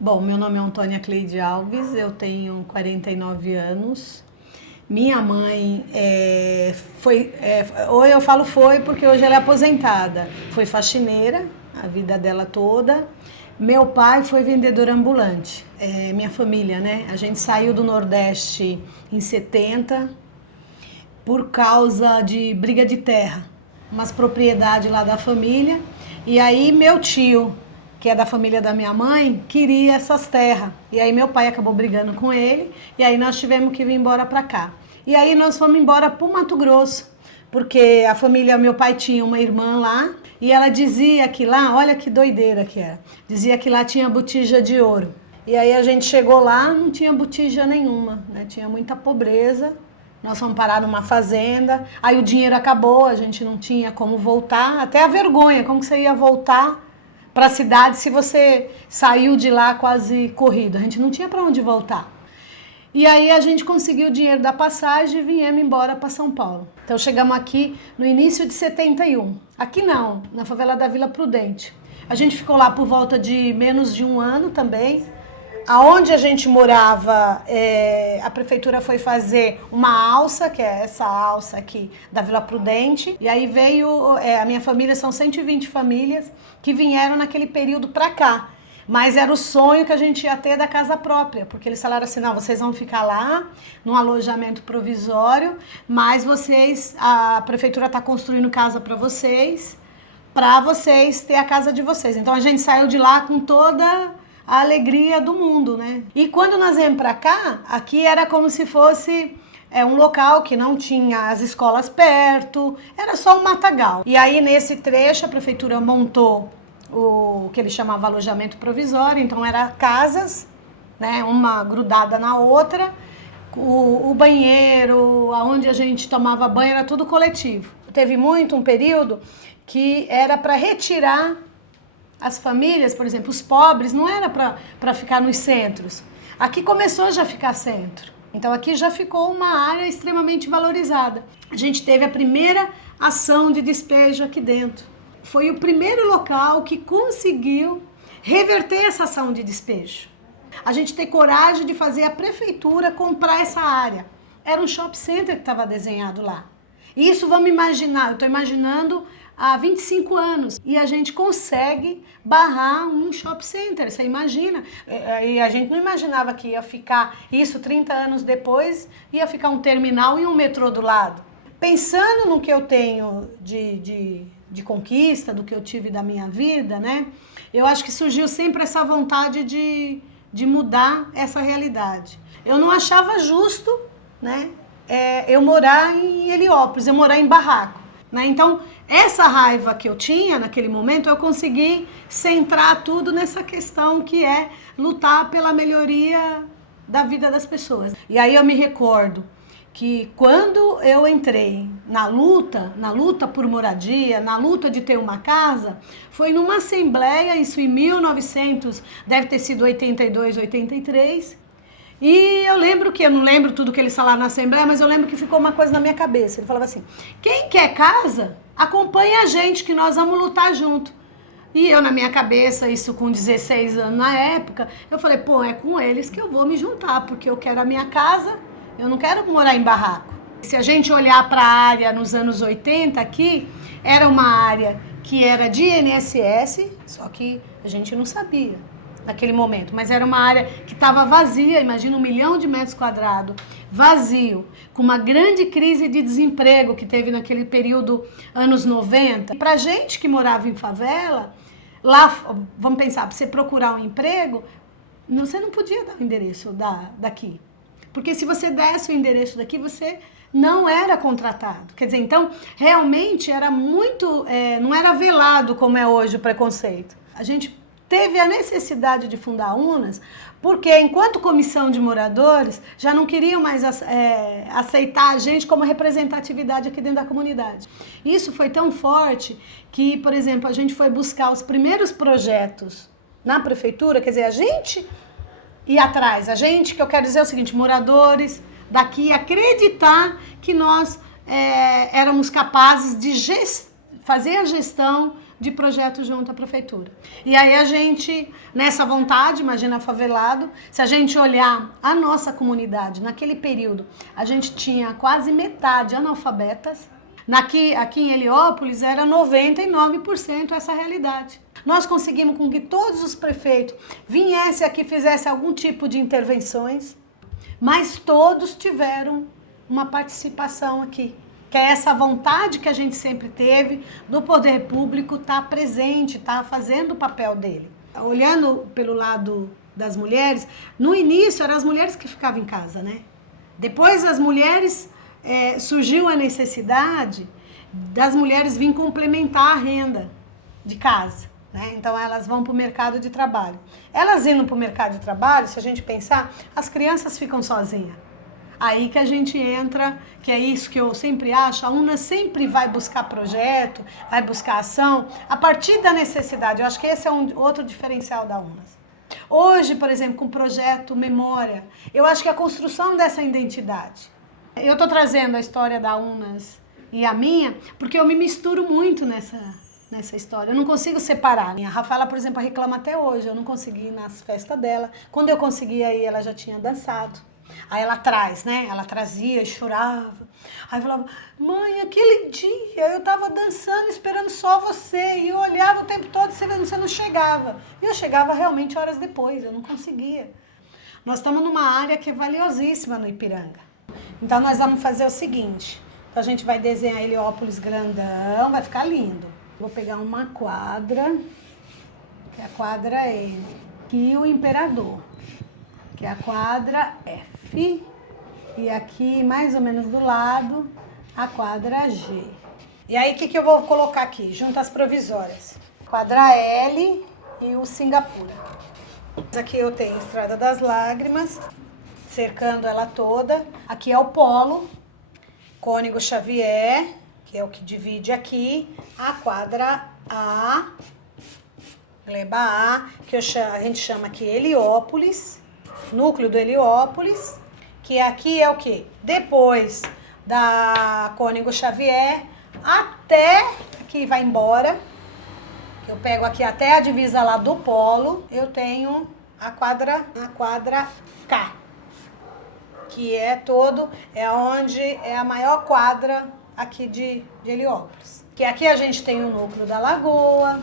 Bom, meu nome é Antônia Cleide Alves, eu tenho 49 anos. Minha mãe hoje eu falo foi porque hoje ela é aposentada. Foi faxineira a vida dela toda. Meu pai foi vendedor ambulante. Minha família, né? A gente saiu do Nordeste em 70 por causa de briga de terra, umas propriedades lá da família. E aí meu tio, que é da família da minha mãe, queria essas terras. E aí meu pai acabou brigando com ele, e aí nós tivemos que vir embora para cá. E aí nós fomos embora para o Mato Grosso, porque a família, meu pai tinha uma irmã lá, e ela dizia que lá, olha que doideira que era, dizia que lá tinha botija de ouro. E aí a gente chegou lá, não tinha botija nenhuma, né? Tinha muita pobreza. Nós fomos parar numa fazenda, aí o dinheiro acabou, a gente não tinha como voltar, até a vergonha, como que você ia voltar para a cidade se você saiu de lá quase corrido, a gente não tinha para onde voltar. E aí a gente conseguiu o dinheiro da passagem e viemos embora para São Paulo. Então chegamos aqui no início de 71. Aqui não, na favela da Vila Prudente. A gente ficou lá por volta de menos de um ano também. Aonde a gente morava, a prefeitura foi fazer uma alça, que é essa alça aqui da Vila Prudente. E aí veio, a minha família, são 120 famílias que vieram naquele período para cá. Mas era o sonho que a gente ia ter da casa própria, porque eles falaram assim, não, vocês vão ficar lá, num alojamento provisório, mas a prefeitura está construindo casa para vocês ter a casa de vocês. Então a gente saiu de lá com toda a alegria do mundo, né? E quando nós viemos para cá, aqui era como se fosse um local que não tinha as escolas perto, era só um matagal. E aí nesse trecho a prefeitura montou o que ele chamava alojamento provisório, então eram casas, né, uma grudada na outra, o banheiro, aonde a gente tomava banho, era tudo coletivo. Teve um período que era para retirar as famílias, por exemplo, os pobres, não era para ficar nos centros. Aqui começou já a ficar centro. Então aqui já ficou uma área extremamente valorizada. A gente teve a primeira ação de despejo aqui dentro. Foi o primeiro local que conseguiu reverter essa ação de despejo. A gente tem coragem de fazer a prefeitura comprar essa área. Era um shopping center que estava desenhado lá. E isso, vamos imaginar, eu estou imaginando há 25 anos. E a gente consegue barrar um shopping center, você imagina. E a gente não imaginava que ia ficar isso 30 anos depois, ia ficar um terminal e um metrô do lado. Pensando no que eu tenho de conquista, do que eu tive da minha vida, né? Eu acho que surgiu sempre essa vontade de mudar essa realidade. Eu não achava justo, né? Eu morar em Heliópolis, eu morar em barraco, né? Então, essa raiva que eu tinha naquele momento, eu consegui centrar tudo nessa questão que é lutar pela melhoria da vida das pessoas. E aí eu me recordo que quando eu entrei na luta por moradia, na luta de ter uma casa, foi numa assembleia, isso em 1900, deve ter sido 82, 83, e eu lembro que, eu não lembro tudo que eles falaram na assembleia, mas eu lembro que ficou uma coisa na minha cabeça. Ele falava assim, quem quer casa, acompanha a gente, que nós vamos lutar junto. E eu, na minha cabeça, isso com 16 anos na época, eu falei, pô, é com eles que eu vou me juntar, porque eu quero a minha casa, eu não quero morar em barraco. Se a gente olhar para a área nos anos 80 aqui, era uma área que era de INSS, só que a gente não sabia naquele momento, mas era uma área que estava vazia, imagina 1 milhão de metros quadrados, vazio, com uma grande crise de desemprego que teve naquele período, anos 90. Para gente que morava em favela, lá, vamos pensar, para você procurar um emprego, você não podia dar o endereço daqui. Porque se você desse o endereço daqui, você não era contratado. Quer dizer, então, realmente era muito, não era velado como é hoje o preconceito. A gente teve a necessidade de fundar a UNAS, porque enquanto comissão de moradores, já não queriam mais aceitar a gente como representatividade aqui dentro da comunidade. Isso foi tão forte que, por exemplo, a gente foi buscar os primeiros projetos na prefeitura, quer dizer, a gente ir atrás, que eu quero dizer é o seguinte, moradores daqui acreditar que nós éramos capazes de fazer a gestão de projetos junto à prefeitura. E aí a gente, nessa vontade, imagina favelado, se a gente olhar a nossa comunidade, naquele período, a gente tinha quase metade analfabetas. Aqui em Heliópolis era 99% essa realidade. Nós conseguimos com que todos os prefeitos viessem aqui, fizessem algum tipo de intervenções, mas todos tiveram uma participação aqui. Que é essa vontade que a gente sempre teve do poder público estar presente, estar fazendo o papel dele. Olhando pelo lado das mulheres, no início eram as mulheres que ficavam em casa, né? Depois as mulheres, surgiu a necessidade das mulheres virem complementar a renda de casa, né? Então elas vão para o mercado de trabalho. Elas indo para o mercado de trabalho, se a gente pensar, as crianças ficam sozinhas. Aí que a gente entra, que é isso que eu sempre acho, a UNAS sempre vai buscar projeto, vai buscar ação, a partir da necessidade. Eu acho que esse é outro diferencial da UNAS. Hoje, por exemplo, com o projeto Memória, eu acho que a construção dessa identidade. Eu estou trazendo a história da UNAS e a minha, porque eu me misturo muito nessa história. Eu não consigo separar. A Rafaela, por exemplo, reclama até hoje, eu não consegui ir nas festas dela. Quando eu consegui ir, ela já tinha dançado. Aí ela traz, né? Ela trazia e chorava. Aí falava, mãe, aquele dia eu tava dançando, esperando só você. E eu olhava o tempo todo e você não chegava. E eu chegava realmente horas depois, eu não conseguia. Nós estamos numa área que é valiosíssima no Ipiranga. Então nós vamos fazer o seguinte. Então a gente vai desenhar Heliópolis grandão, vai ficar lindo. Vou pegar uma quadra, que é a quadra L. Aqui o imperador, que é a quadra F. E aqui, mais ou menos do lado, a quadra G. E aí, o que eu vou colocar aqui? Junto às provisórias. Quadra L e o Singapura. Aqui eu tenho a Estrada das Lágrimas, cercando ela toda. Aqui é o polo, Cônego Xavier, que é o que divide aqui. A quadra A, gleba A, que a gente chama aqui Heliópolis. Núcleo do Heliópolis, que aqui é o quê? Depois da Cônego Xavier até aqui vai embora, que eu pego aqui até a divisa lá do polo, eu tenho a quadra K, que é onde é a maior quadra aqui de Heliópolis. Que aqui a gente tem o núcleo da Lagoa,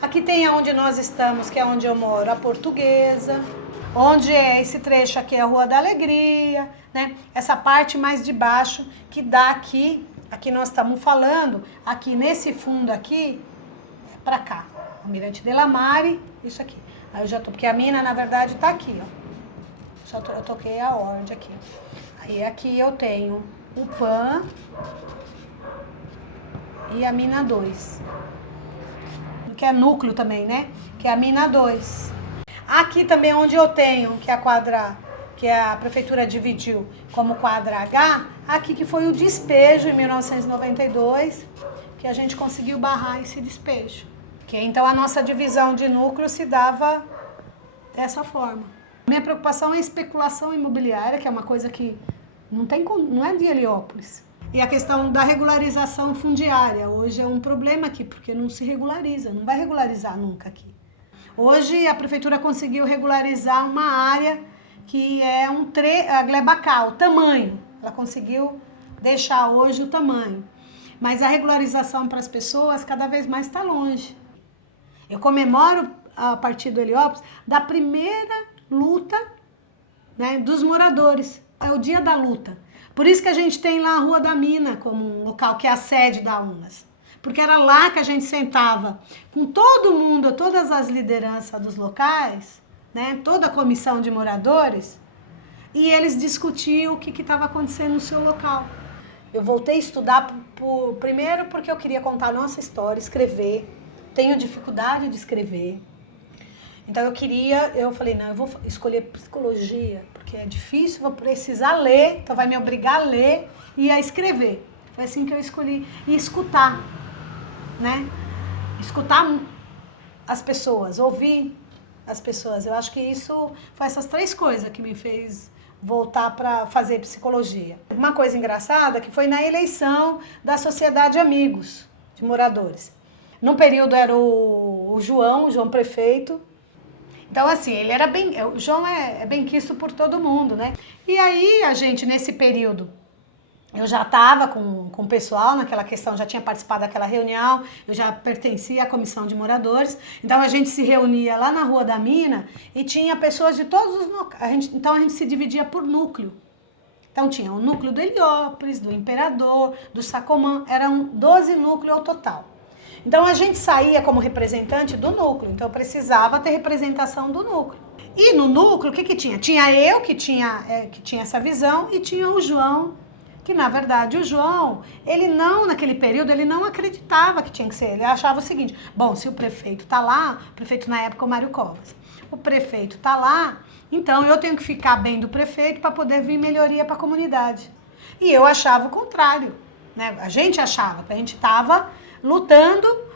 aqui tem onde nós estamos, que é onde eu moro, a Portuguesa, onde é esse trecho aqui é a Rua da Alegria, né? Essa parte mais de baixo que dá aqui nós estamos falando, aqui nesse fundo aqui, é pra cá, Almirante Delamare, isso aqui. Aí eu já tô, porque a mina na verdade tá aqui, ó. Eu toquei a ordem aqui. Aí aqui eu tenho o PAN e a mina 2, que é núcleo também, né? Que é a mina 2. Aqui também onde eu tenho, que é a quadra, que a prefeitura dividiu como quadra H, aqui que foi o despejo em 1992, que a gente conseguiu barrar esse despejo. Que então a nossa divisão de núcleo se dava dessa forma. Minha preocupação é a especulação imobiliária, que é uma coisa que não é de Heliópolis. E a questão da regularização fundiária, hoje é um problema aqui, porque não se regulariza, não vai regularizar nunca aqui. Hoje a prefeitura conseguiu regularizar uma área que é a gleba K, o tamanho. Ela conseguiu deixar hoje o tamanho. Mas a regularização para as pessoas cada vez mais está longe. Eu comemoro a partir do Heliópolis da primeira luta, né, dos moradores. É o dia da luta. Por isso que a gente tem lá a Rua da Mina como um local que é a sede da UNAS. Porque era lá que a gente sentava com todo mundo, todas as lideranças dos locais, né, toda a comissão de moradores, e eles discutiam o que estava acontecendo no seu local. Eu voltei a estudar primeiro porque eu queria contar a nossa história, escrever. Tenho dificuldade de escrever. Então eu falei, não, eu vou escolher psicologia, porque é difícil, vou precisar ler, então vai me obrigar a ler e a escrever. Foi assim que eu escolhi. E escutar, né? Escutar as pessoas, ouvir as pessoas. Eu acho que isso foi essas 3 coisas que me fez voltar para fazer psicologia. Uma coisa engraçada que foi na eleição da Sociedade Amigos. de moradores. No período era o João Prefeito. Então, assim, ele era bem... O João é bem quisto por todo mundo, né? E aí, a gente, nesse período, eu já estava com o pessoal naquela questão, já tinha participado daquela reunião, eu já pertencia à comissão de moradores, então a gente se reunia lá na Rua da Mina e tinha pessoas de todos os... Então a gente se dividia por núcleo. Então tinha o núcleo do Heliópolis, do Imperador, do Sacomã, eram 12 núcleos ao total. Então a gente saía como representante do núcleo, então eu precisava ter representação do núcleo. E no núcleo, o que tinha? Tinha eu, que tinha essa visão, e tinha o João, que na verdade o João, ele não, naquele período, ele não acreditava que tinha que ser. Ele achava o seguinte, bom, se o prefeito tá lá, o prefeito na época é o Mário Covas, o prefeito tá lá, então eu tenho que ficar bem do prefeito para poder vir melhoria para a comunidade. E eu achava o contrário, né? A gente achava, a gente estava lutando,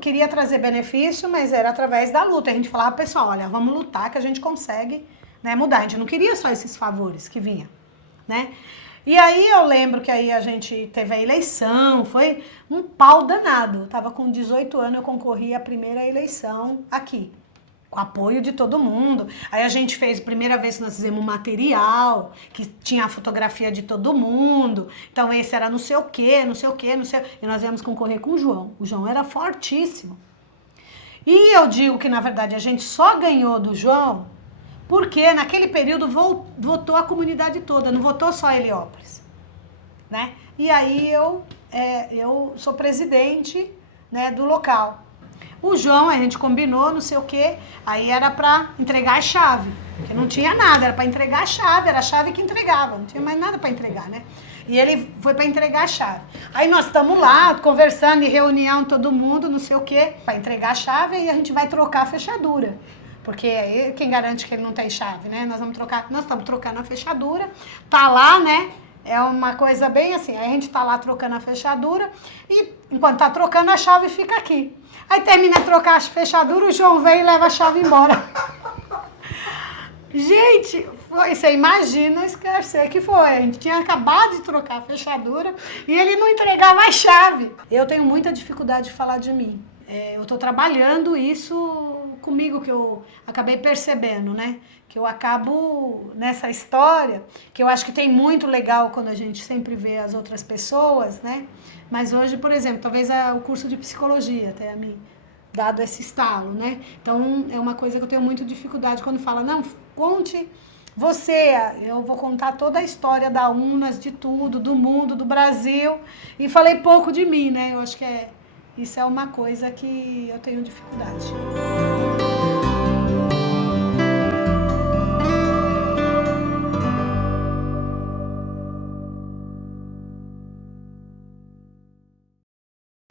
queria trazer benefício, mas era através da luta. A gente falava, pessoal, olha, vamos lutar que a gente consegue, né, mudar. A gente não queria só esses favores que vinha, né? E aí eu lembro que aí a gente teve a eleição, foi um pau danado. Eu tava com 18 anos, eu concorri à primeira eleição aqui, com apoio de todo mundo. Aí a gente fez, primeira vez que nós fizemos um material, que tinha a fotografia de todo mundo. Então esse era não sei o quê, não sei o quê, não sei... E nós íamos concorrer com o João. O João era fortíssimo. E eu digo que, na verdade, a gente só ganhou do João porque naquele período votou a comunidade toda, não votou só Heliópolis, né? E aí eu sou presidente, né, do local. O João, a gente combinou, não sei o quê, aí era para entregar a chave, porque não tinha nada, era para entregar a chave, era a chave que entregava, não tinha mais nada para entregar, né? E ele foi para entregar a chave. Aí nós estamos lá, conversando em reunião, todo mundo, não sei o quê, para entregar a chave e a gente vai trocar a fechadura. Porque aí quem garante que ele não tem chave, né? Nós estamos trocando a fechadura, tá lá, né? É uma coisa bem assim, aí a gente tá lá trocando a fechadura e enquanto tá trocando a chave fica aqui. Aí termina de trocar a fechadura, o João vem e leva a chave embora. Gente, você imagina o esquecer que foi. A gente tinha acabado de trocar a fechadura e ele não entregava a chave. Eu tenho muita dificuldade de falar de mim. Eu tô trabalhando isso comigo, que eu acabei percebendo, né? Que eu acabo nessa história, que eu acho que tem muito legal quando a gente sempre vê as outras pessoas, né? Mas hoje, por exemplo, talvez o curso de psicologia tenha me dado esse estalo, né? Então, é uma coisa que eu tenho muita dificuldade quando fala, não, conte você, eu vou contar toda a história da Unas, de tudo, do mundo, do Brasil, e falei pouco de mim, né? Eu acho que isso é uma coisa que eu tenho dificuldade.